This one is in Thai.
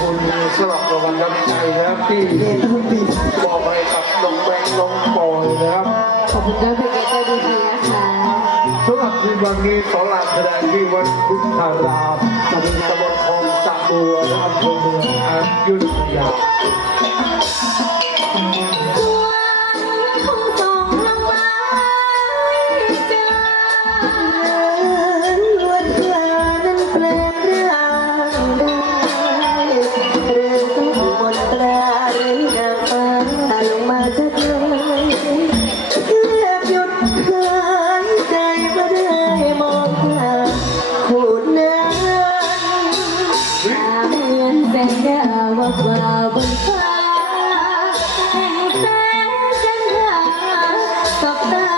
คุณสลับรางวัลน้ำใจนะครับที่บอกไปรับน้องแบงค์น้องปอยนะครับขอบคุณด้วยพี่นเกจดีดีนะคะสำหรับที่วันนี้สอนลานแสดงที่วัดพุทธารามตำบลคลองสะบัวอำเภอเมืองอยุธยา เหมือนแสงดาววับวาวบนฟ้าแห่งแสงจันทราตบตา